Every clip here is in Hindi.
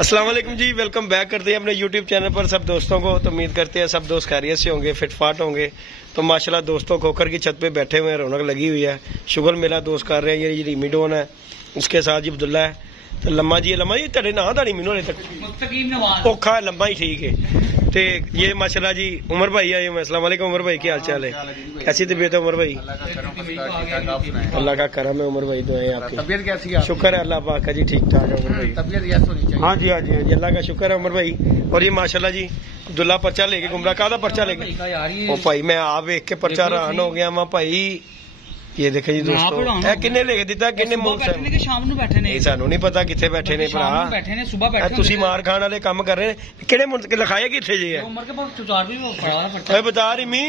अस्सलाम वालेकुम जी, वेलकम बैक करते हैं अपने यूट्यूब चैनल पर सब दोस्तों को। तो उम्मीद करते हैं सब दोस्त खैरियत से होंगे, फिटफाट होंगे। तो माशाल्लाह दोस्तों खोखर की छत पे बैठे हुए हैं, रौनक लगी हुई है, शुगर मेला दोस्त कर रहे हैं। ये रिमीडोन है, उसके साथ जी अब्दुल्ला है, तो लम्मा जी तेरे ना दाड़ी मीनू हले तक औखा है, लम्बा ही ठीक है। तो ये माशाल्लाह जी उमर भाई आए। अस्सलाम वालेकुम उमर भाई, क्या हाल चाल है, कैसी तबीयत है उमर भाई? अल्लाह का करम है उमर भाई, तो है आपकी तबीयत कैसी है? शुक्र है अल्लाह पाक का जी, ठीक ठाक है उमर भाई, तबीयत यस होनी चाहिए। हाँ जी हाँ जी हाँ जी, अल्लाह का शुक्र है उमर भाई। और ये माशाल्लाह जी अब्दुल्ला पर्चा लेके घूमरा, कादा पर्चा लेके? ओ भाई मैं आप वेख के पर्चा हैरान हो गया वहां भाई। ये देखे जी दोस्तों, किन्ने लेके दिता, किन्ने शाम ਨੂੰ बैठे ने, सानू नहीं पता किथे बैठे ने भरा, बैठे ने सुबह बैठे। तुसी मार खान वाले काम कर रहे हैं, किहड़े मुल्क लिखाया किथे जी है? उमर के पास तुजार भी वो बता रही मी,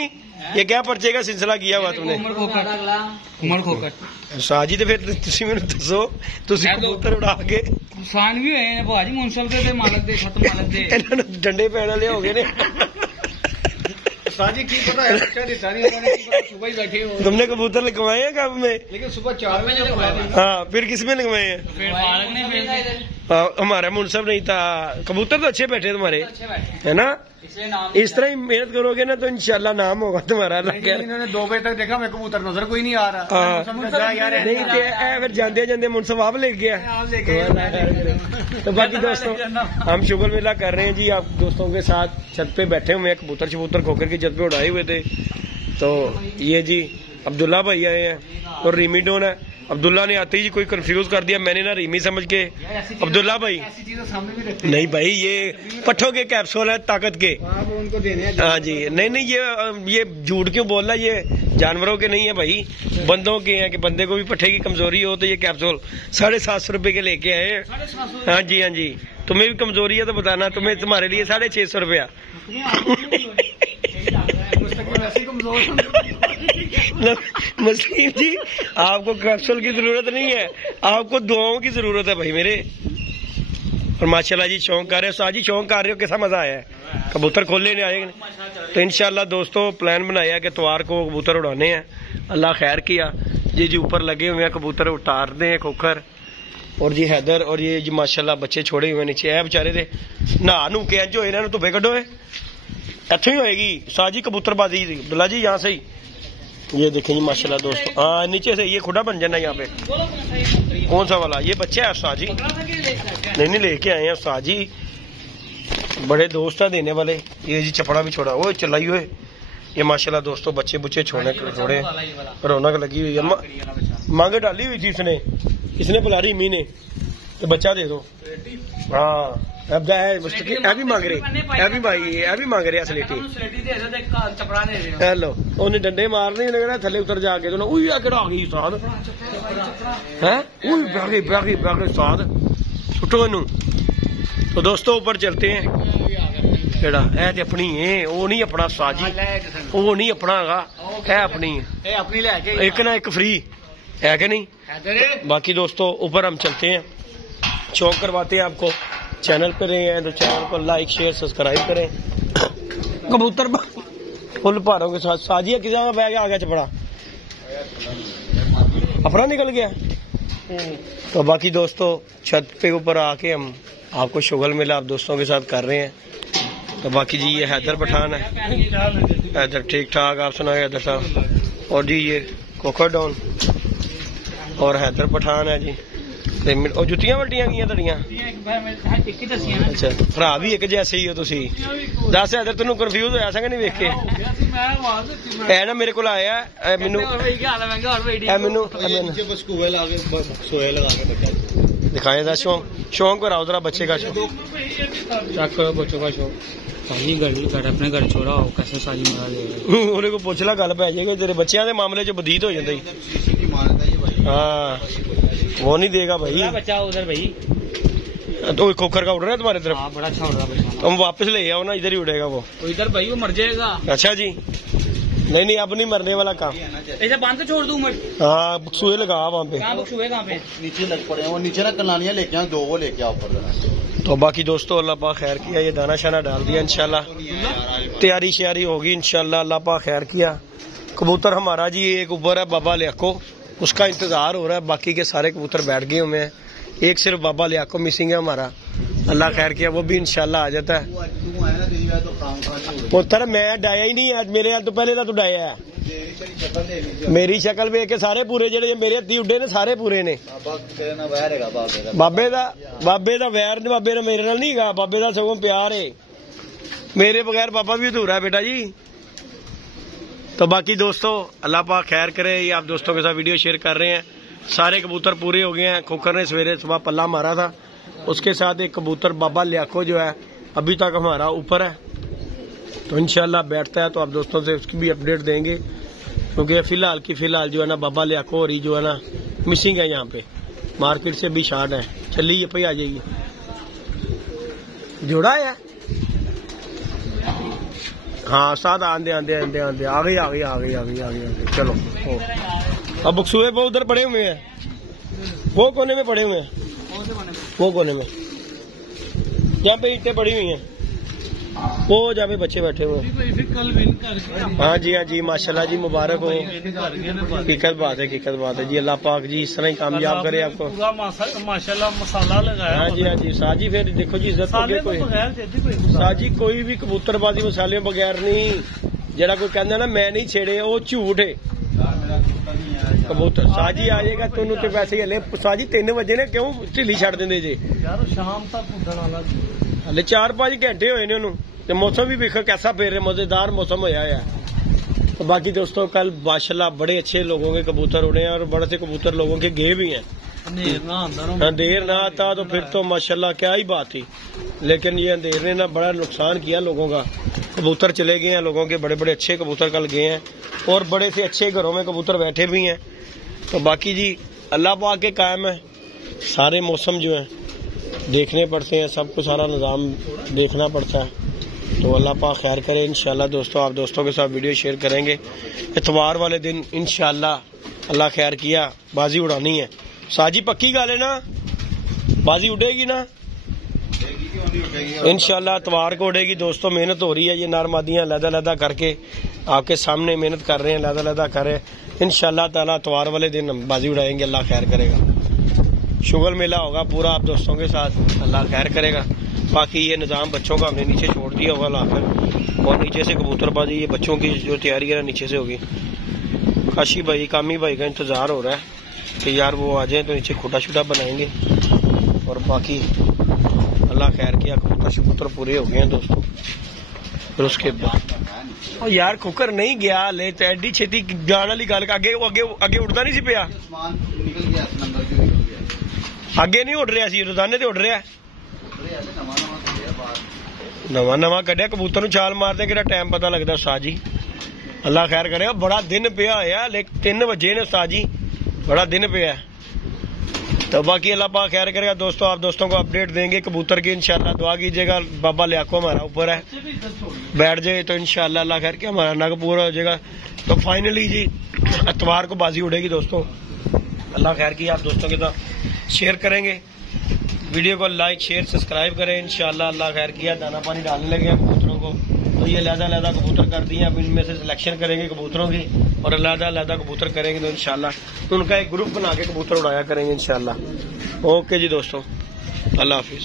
ये क्या पर्चे का सिलसिला किया हुआ तुमने? उमर खोकर साजी, तो फिर तुसी मेनू दसो, तुसी कबूतर उड़ा के नुकसान भी होए ने भाजी, मुंसफ दे ते मालक दे, खत्म मालक दे, इन्हां नूं डंडे पैण वाले हो गए ने। साजी की पता है बच्चा देता नहीं, उन्होंने की पता सुबह ही बैठे हो। तुमने कबूतर लगवाए हैं कब में? लेकिन सुबह 4 बजे लगवाए। हाँ, फिर किसमें लगवाए हैं? फिर मालक ने फिर हमारा मुनसब नहीं था। कबूतर तो अच्छे बैठे तुम्हारे, है ना? इस तरह ही मेहनत करोगे ना तो इंशाल्लाह नाम होगा तुम्हारा। इन्होंने 2 बजे तक देखा, मैं कबूतर नजर कोई नहीं आ रहा। नहीं फिर जाते जाते मुनसब आप ले गया। तो बाकी दोस्तों हम शुगर मेला कर रहे हैं जी, आप दोस्तों के साथ छत पे बैठे हुए हैं, कबूतर शबूतर खोकर की छत पे उड़ाए हुए थे। तो ये जी अब्दुल्ला भाई आए हैं और रिमीडोन है। अब्दुल्ला ने आते ही कोई कंफ्यूज कर दिया, मैंने ना रीमी समझ के अब्दुल्ला भाई। नहीं भाई, ये पट्ठों के कैप्सूल है ताकत के, उनको देने हैं। हाँ जी, नहीं ये झूठ क्यों बोल रहा है, ये जानवरों के नहीं है भाई, बंदों के हैं। कि बंदे को भी पट्ठे की कमजोरी हो तो ये कैप्सूल 750 रुपए के लेके आए हैं। हाँ जी हाँ जी, तुम्हें भी कमजोरी है तो बताना, तुम्हें तुम्हारे लिए 650 रुपया। मुस्लिम जी आपको कैप्सूल की जरूरत नहीं है, आपको दुआओं की जरूरत है भाई मेरे। और माशाल्लाह जी शौक कर रहे हो, साजी शौक कर रहे हो, कैसा मजा आया है? कबूतर खोलने नहीं आए तो इंशाल्लाह दोस्तों प्लान बनाया कि इतवार को कबूतर उड़ाने हैं। अल्लाह खैर किया जी, जी ऊपर लगे हुए हैं कबूतर उतारते हैं खोखर। और जी हैदर और ये जी माशाल्लाह बच्चे छोड़े हुए नीचे है बेचारे थे, नहा नू के अज होए धुप्पे कड्डो इत्थों ही होएगी साजी कबूतरबाजी बिल्ला जी यहाँ से ही। ये देखें जी माशाल्लाह दोस्तों, हाँ नीचे से ये खुदा बन जाना यहाँ पे। कौन सा वाला? ये बच्चा है उस्ताद जी, नहीं लेके आए हैं उस्ताद जी, बड़े दोस्त है देने वाले। ये जी चपड़ा भी छोड़ा, वो चलाई हुए। ये माशाल्लाह दोस्तों बच्चे बुच्चे छोड़े थोड़े, रौनक लगी हुई है। मांग डाली हुई थी इसने बुलारी मी ने, तो बच्चा दे दो। हाँ अब भी मांग रहे सलेटी। हेलो उन्हें डंडे मारने लगना थले उतर जाके, तो आ गई उस्ताद है उस्ताद सुटो इनू। तो दोस्तों ऊपर चलते हैं, केड़ा है ते अपनी है, वो नहीं अपना उस्ताद जी, वो नहीं अपना है अपनी है, एक ना एक फ्री है कि नहीं? बाकी दोस्तों ऊपर हम चलते हैं, शौक करवाते हैं आपको। चैनल पे रहे हैं तो चैनल को लाइक शेयर सब्सक्राइब करें। कबूतर फुल पारों के साथ साजिया किसी का बैग आ गया चपड़ा, अपना निकल गया। तो बाकी दोस्तों छत पे ऊपर आके हम आपको शुगर मेला आप दोस्तों के साथ कर रहे हैं। तो बाकी जी ये हैदर पठान है, हैदर ठीक ठाक, आप सुनाए हैदर साहब। और जी ये कोकर डॉन और हैदर पठान है जी। और जुतियां वड्डियां गईयां तड़ियां? अच्छा भरा भी एक जैसे ही हो तुसी। दस हैदर तेन कन्फ्यूज होया सा कि नहीं वेख के? है ना मेरे को आया मैनू दिखाए था शौक कराओ जरा बच्चे का शौक, चेक करो बच्चों का शौक। अपने घर छोड़ा हो कैसे साजी मरा दे, उन्हें को पूछ ला गल पै जाएगी, तेरे बच्चों के मामले च बदीत हो जाता ही। हाँ वो नहीं देगा भाई बच्चा उधर भाई, तो खोखर का उड़ रहा है तुम्हारे तरफ? बड़ा अच्छा उड़ रहा है, तुम वापस ले आओ ना, इधर ही उड़ेगा वो इधर भाई, वो मर जाएगा। अच्छा जी, नहीं अब नहीं मरने वाला काम, ऐसे बांध के छोड़ दूं मैं? हाँ बक्सुए लगा वहाँ पे, बक्सुए कहाँ पे? नीचे लग पड़े, वो नीचे ना कलानियां लेके आओ, 2 वो लेके आओ ऊपर। तो बाकी दोस्तों अल्लाह पाक खैर किया, ये दाना शाना डाल दिया, इंशाल्लाह तैयारी श्यारी होगी इंशाल्लाह, अल्लाह पाक खैर किया। कबूतर हमारा जी एक ऊपर है बाबा लियाको, उसका इंतजार हो रहा है, बाकी के सारे कबूतर बैठ गए हुए हैं, एक सिर्फ बाबा लियाको मिसिंग है हमारा। अल्लाह खैर किया, वो भी इंशाल्लाह आ जाता है। तू आया ना तेरी बात तो काम खा पुत्र मैं डाया ही नहीं, आज मेरे हाल तो पहले तो डाया है। मेरी शक्ल वेख के सारे पूरे जेडे मेरे हत्थी उड्डे ने सारे पूरे ने। बाबे दा वैर ने, बाबे ने मेरे नाल नहीं गा, बाबे दा सगों प्यार है। मेरे बगैर बाबा भी अधूरा है बेटा जी। तो बाकी दोस्तों अल्लाह पाक खैर करे। ये आप दोस्तों के साथ वीडियो शेयर कर रहे हैं। सारे कबूतर पूरे हो गए हैं। खोकर ने सवेरे सुबह पल्ला मारा था, उसके साथ एक कबूतर बाबा लियाको जो है अभी तक हमारा ऊपर है, तो इंशाल्लाह बैठता है तो आप दोस्तों से उसकी भी अपडेट देंगे, क्योंकि फिलहाल जो है ना बाबा लियाको और जो है ना मिसिंग है। यहाँ पे मार्केट से भी शार्ट है। चलिए पे आ जाइए, जोड़ा है हाँ साथ आंदे आ गई। चलो अब बक्सुए वो उधर पड़े हुए हैं, वो कोने में पड़े हुए हैं, वो कोने में जहाँ पे ईंटें पड़ी हुई हैं, वो जहाँ पे बच्चे बैठे हुए हैं। हाँ जी माशाल्लाह जी, मुबारक हो। हकीकत बात है जी। अल्लाह पाक जी इस तरह ही कामयाब करे आपको। माशाल्लाह मसाला लगाया। हाँ जी साजी फिर देखो जी इज्जत कोई साजी कोई भी कबूतरबाजी मसाले बगैर नहीं। जरा कोई कहना ना मैं नहीं छेड़े, वो झूठ है। कबूतर साजी आ जाएगा तुम तो वैसे हले साजी 3 बजे ने क्यों ढिली छड़ देंगे जी यार, शाम तक उड़न वाला हले 4-5 घंटे हुए ने उन्होंने। तो मौसम भी देखो कैसा फिर मजेदार मौसम होया है। तो बाकी दोस्तों कल माशाल्लाह बड़े अच्छे लोगों के कबूतर उड़े हैं और बड़े से कबूतर लोगों के गए भी हैं। अंधेर ना आता तो फिर तो माशाल्लाह क्या ही बात थी, लेकिन ये अंधेर ने ना बड़ा नुकसान किया लोगों का। कबूतर चले गए हैं लोगों के, बड़े बड़े अच्छे कबूतर कल गए हैं और बड़े से अच्छे घरों में कबूतर बैठे भी हैं। तो बाकी जी अल्लाह पाक के कायम है। सारे मौसम जो है देखने पड़ते हैं, सबको सारा निज़ाम देखना पड़ता है। तो अल्लाह पाक खैर करे। इंशाल्लाह दोस्तों आप दोस्तों के साथ वीडियो शेयर करेंगे। इतवार वाले दिन इंशाल्लाह अल्लाह खैर किया बाजी उड़ानी है। साजी पक्की गाल है ना, बाजी उड़ेगी ना इंशाल्लाह इतवार को उड़ेगी। दोस्तों मेहनत हो रही है, ये नारमादियाँ लहदा करके आपके सामने मेहनत कर रहे हैं, लहदा कर रहे हैं। इंशाल्लाह ताला इतवार वाले दिन हम बाजी उड़ाएंगे, अल्लाह खैर करेगा। शुगर मेला होगा पूरा आप दोस्तों के साथ, अल्लाह खैर करेगा। बाकी ये निज़ाम बच्चों का हमने नीचे छोड़ दिया होगा लाकर, और नीचे से कबूतरबाजी ये बच्चों की जो तैयारी है नीचे से होगी। काशी भाई कामी भाई का इंतज़ार हो रहा है कि यार वो आ जाए तो नीचे खुटा शुटा बनाएंगे। और बाकी अल्लाह खैर किया, कबूतर पूरे हो गए हैं दोस्तों। फिर उसके बाद और यार कुकर नहीं गया ले तो एडी छेती जान वाली गल अगे उड़ता नहीं सी पिया, अगे नहीं उड़ रहा सी, रोजाने ते उड़ रहा है। नवा कढ़िया कबूतर छाल मारते कि टाइम पता लगता उस्ताद जी। अल्लाह खैर करे। बड़ा दिन पिया होया, लेकिन 3 बजे ने उस्ताद जी, बड़ा दिन पिया। तो बाकी अल्लाह पाक खैर करेगा दोस्तों, आप दोस्तों को अपडेट देंगे कबूतर की। इंशाल्लाह दुआ कीजिएगा बाबा लियाको हमारा ऊपर है, बैठ जाए तो इंशाल्लाह अल्लाह खैर के हमारा नग पूरा हो जाएगा। तो फाइनली जी इतवार को बाजी उड़ेगी दोस्तों। अल्लाह खैर की, आप दोस्तों के साथ शेयर करेंगे। वीडियो को लाइक शेयर सब्सक्राइब करें। इंशाल्लाह अल्लाह खैर किया। दाना पानी डालने लगे हैं कबूतरों को, तो ये लहदा कबूतर कर दिए। अब इनमें से सिलेक्शन करेंगे कबूतरों की और लहदा कबूतर करेंगे तो इंशाल्लाह उनका एक ग्रुप बना के कबूतर उड़ाया करेंगे इंशाल्लाह। ओके जी दोस्तों, अल्लाह हाफिज।